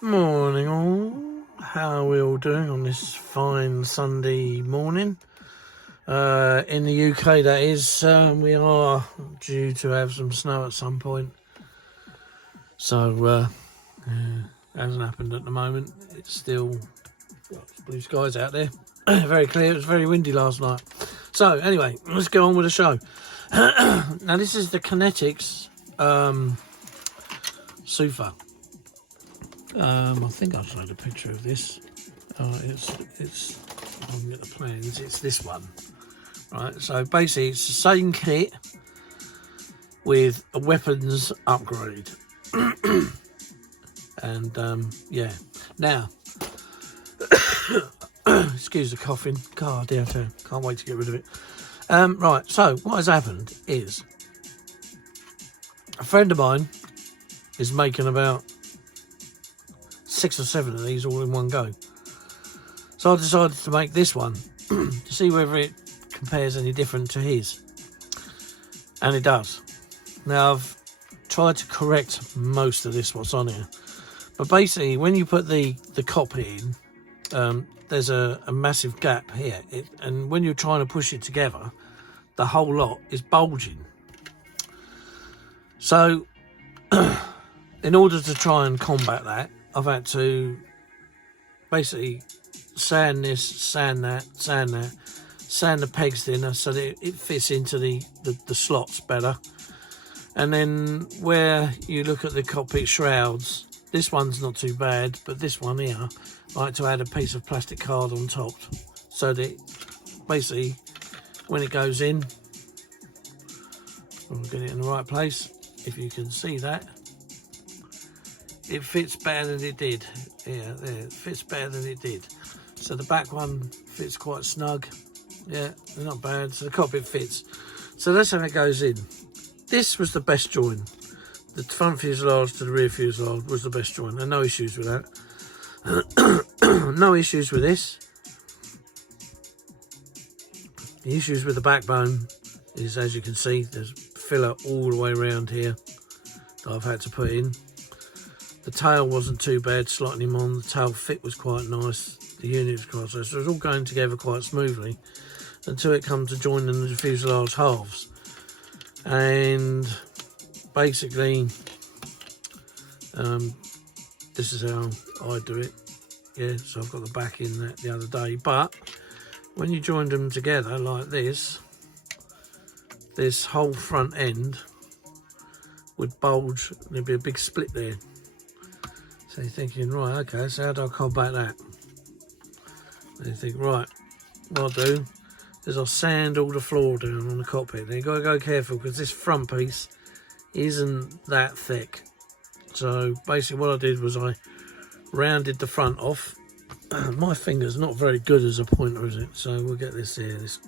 Morning all, how are we all doing on this fine Sunday morning? In the UK that is, we are due to have some snow at some point. So, hasn't happened at the moment. It's still blue skies out there. Very clear, it was very windy last night. So anyway, let's go on with the show. Now this is the Kinetics SUFA. I think I'll show a picture of this. It's I can get the plans. It's this one, right? So basically, it's the same kit with a weapons upgrade, and yeah. Now, excuse the coughing. God, dear, can't wait to get rid of it. Right. So what has happened is a friend of mine is making about 6 or 7 of these all in one go. So I decided to make this one to see whether it compares any different to his. And it does. Now I've tried to correct most of this what's on here. But basically when you put the cockpit in, there's a massive gap here. And when you're trying to push it together, the whole lot is bulging. So in order to try and combat that, I've had to basically sand this, sand that, sand the pegs thinner so that it fits into the slots better. And then where you look at the Copic Shrouds, this one's not too bad, but this one here, I like to add a piece of plastic card on top so that basically when it goes in, we'll get it in the right place, if you can see that. It fits better than it did. Yeah, there, it fits better than it did. So the back one fits quite snug. Yeah, they're not bad. So the cockpit fits. So that's how it goes in. This was the best join. The front fuselage to the rear fuselage was the best join. And no issues with that. No issues with this. The issues with the backbone is, as you can see, there's filler all the way around here that I've had to put in. The tail wasn't too bad, slotting him on. The tail fit was quite nice. The unit was quite nice. So it was all going together quite smoothly until it come to joining the fuselage halves. And basically, this is how I do it. Yeah, so I've got the back in that the other day. But when you joined them together like this whole front end would bulge. There'd be a big split there. So you're thinking, right, okay, so how do I combat that? And you think, right, what I'll do is I'll sand all the floor down on the cockpit. Now you've got to go careful because this front piece isn't that thick. So basically what I did was I rounded the front off. My finger's not very good as a pointer, is it? So we'll get this here, this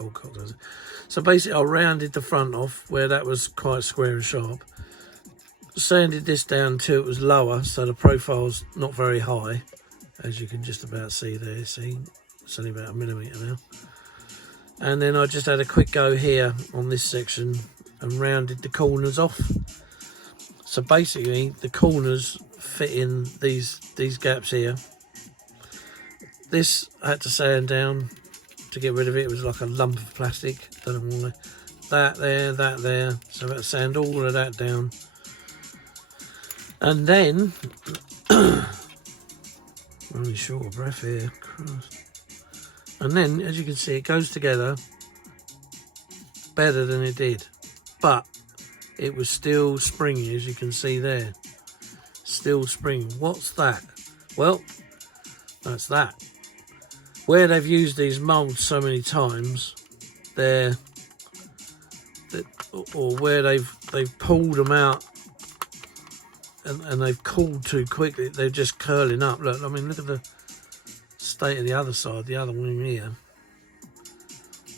old cock does it. So basically I rounded the front off where that was quite square and sharp. Sanded this down till it was lower, so the profile's not very high, as you can just about see there. See, it's only about 1 millimetre now. And then I just had a quick go here on this section and rounded the corners off. So basically the corners fit in these gaps here. This I had to sand down to get rid of it. It was like a lump of plastic. Don't know why. That there. So I had to sand all of that down. And then, I'm only short of breath here. Christ. And then, as you can see, it goes together better than it did. But it was still springy, as you can see there. Still springy. What's that? Well, that's that. Where they've used these moulds so many times, or where they've pulled them out and they've cooled too quickly, they're just curling up. Look, I mean, look at the state of the other side, the other one here.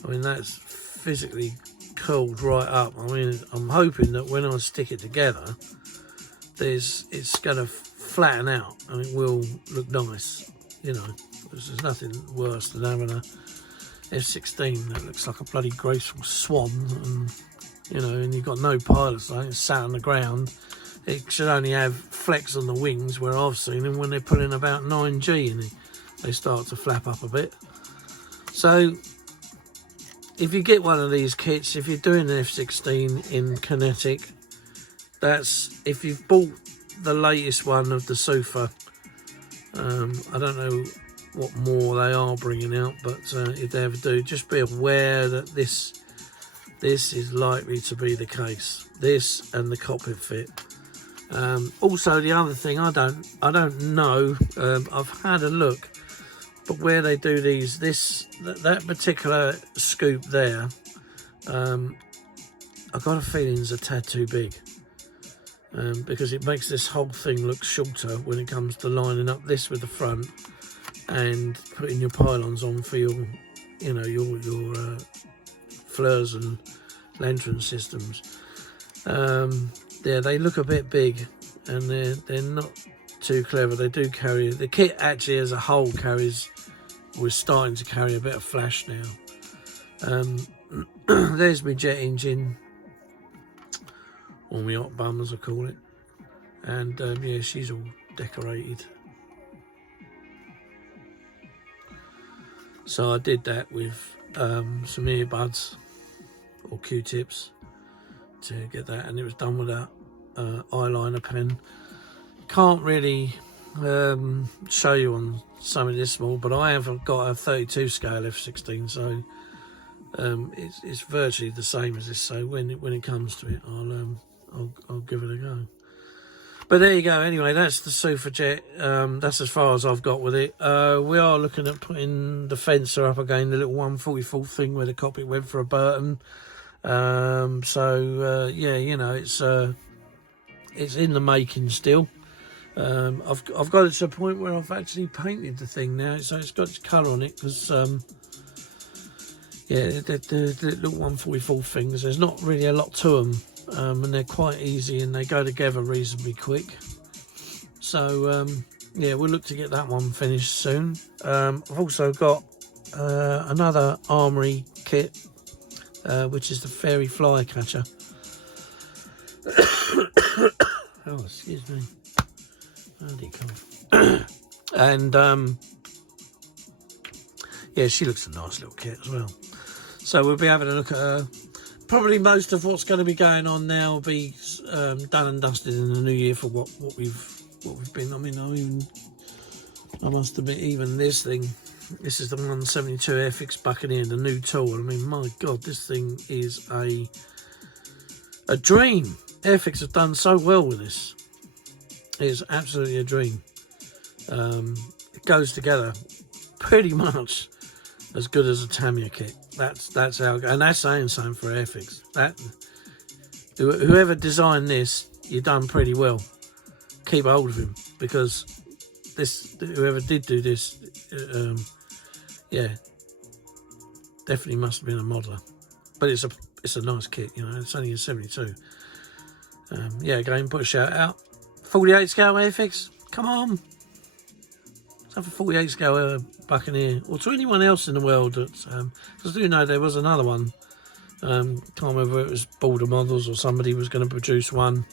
I mean, that's physically curled right up. I mean, I'm hoping that when I stick it together, it's going to flatten out and it will look nice, you know. There's nothing worse than having a F-16 that looks like a bloody graceful swan, and you know, and you've got no pilots, like it's sat on the ground. it should only have flex on the wings, where I've seen them when they're putting about 9G in it, they start to flap up a bit. So if you get one of these kits, if you're doing an F-16 in Kinetic, that's, if you've bought the latest one of the SUFA, I don't know what more they are bringing out, but if they ever do, just be aware that this is likely to be the case. This and the cockpit fit. Also, the other thing, I don't know. I've had a look, but where they do these, that particular scoop there, I've got a feeling it's a tad too big. Because it makes this whole thing look shorter when it comes to lining up this with the front and putting your pylons on for your, you know, your flares and lantern systems. Yeah, they look a bit big, and they're not too clever. They do carry, the kit actually as a whole we're starting to carry a bit of flash now. There's my jet engine, or my hot bum as I call it, and yeah, she's all decorated. So I did that with some earbuds or Q-tips to get that, and it was done with a eyeliner pen. Can't really show you on something this small, but I have got a 32 scale F-16, so it's virtually the same as this. So when it comes to it, I'll give it a go. But there you go. Anyway, that's the SUFA jet. That's as far as I've got with it. We are looking at putting the fencer up again, the little 144 thing where the cockpit went for a Burton. Yeah, you know, it's in the making still. I've got it to a point where I've actually painted the thing now, so it's got its colour on it, because yeah, the little 144 things, there's not really a lot to them, and they're quite easy and they go together reasonably quick. So yeah, we'll look to get that one finished soon. I've also got another armoury kit, which is the fairy flycatcher. Oh, excuse me. And yeah, she looks a nice little kit as well. So we'll be having a look at her. Probably most of what's going to be going on now will be done and dusted in the new year for what we've been. I mean, I must admit, even this thing. This is the 172 Airfix Buccaneer, the new tool. I mean, my God, this thing is a dream. Airfix have done so well with this. It's absolutely a dream. It goes together pretty much as good as a Tamiya kit. That's how, and that's saying something for Airfix. That whoever designed this, you've done pretty well. Keep hold of him, because whoever did do this, yeah, definitely must have been a modeler. But it's a nice kit, you know. It's only a 72. Yeah, again, put a shout out. 48 scale Airfix, come on. Let's have a 48 scale Buccaneer, or to anyone else in the world. Because I do know there was another one. Can't remember if it was Border Models or somebody was going to produce one.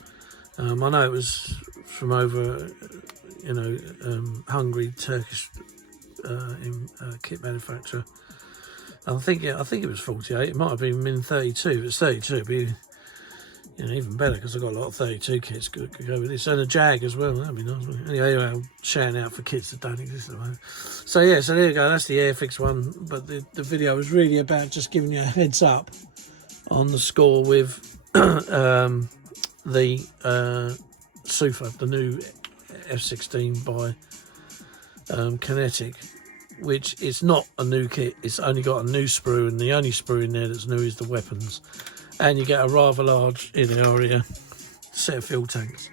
I know it was from over, you know, Hungary, Turkish kit manufacturer. I think it was 48. It might have even been 32. If it's 32, it'd be, you know, even better, because I've got a lot of 32 kits could go with this, and a Jag as well. That'd be nice. Anyway, I'm shouting out for kits that don't exist at the moment. So yeah, so there you go. That's the Airfix one. But the video was really about just giving you a heads up on the score with the SUFA, the new F-16 by Kinetic, which is not a new kit. It's only got a new sprue, and the only sprue in there that's new is the weapons. And you get a rather large in area set of fuel tanks.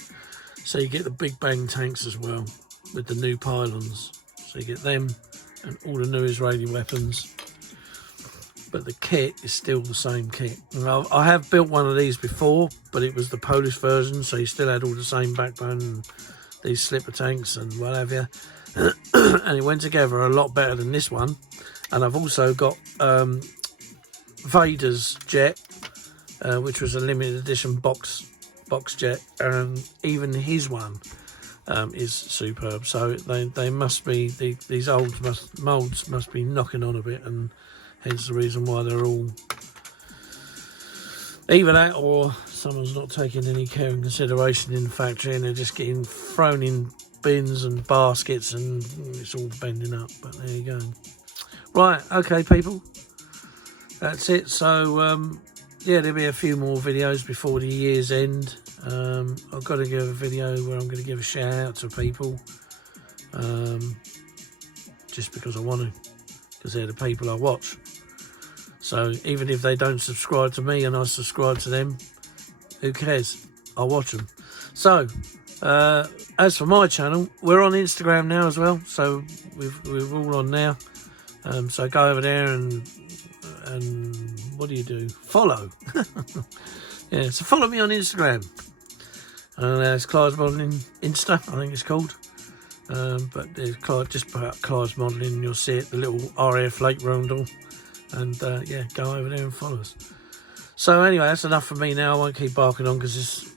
So you get the big bang tanks as well with the new pylons. So you get them and all the new Israeli weapons. But the kit is still the same kit. Now, I have built one of these before, but it was the Polish version, so you still had all the same backbone and these slipper tanks and what have you. And it went together a lot better than this one. And I've also got Vader's jet, which was a limited edition box box jet, and even his one is superb. So they must be, these old molds must be knocking on a bit, and hence the reason why they're all either that, or someone's not taking any care and consideration in the factory, and they're just getting thrown in bins and baskets, and it's all bending up. But there you go. Right, okay, people, that's it. So yeah, there'll be a few more videos before the year's end. I've got to give a video where I'm going to give a shout out to people, just because I want to, because they're the people I watch. So even if they don't subscribe to me and I subscribe to them, who cares? I'll watch them. So as for my channel, we're on Instagram now as well, so we're all on now. So go over there and what do? Follow. Yeah, so follow me on Instagram. It's Clive's Modelling Insta, I think it's called. But there's Clive, just put out Clive's Modelling, and you'll see it, the little RAF Lake Rundle. And yeah, go over there and follow us. So anyway, that's enough for me now. I won't keep barking on because this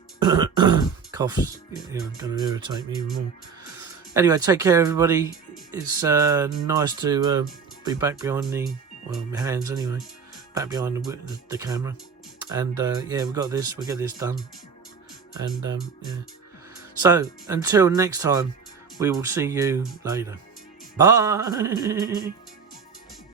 cough's going to irritate me even more. Anyway, take care, everybody. It's nice to be back behind my hands anyway, back behind the camera. And yeah, we'll get this done. And yeah. So until next time, we will see you later. Bye.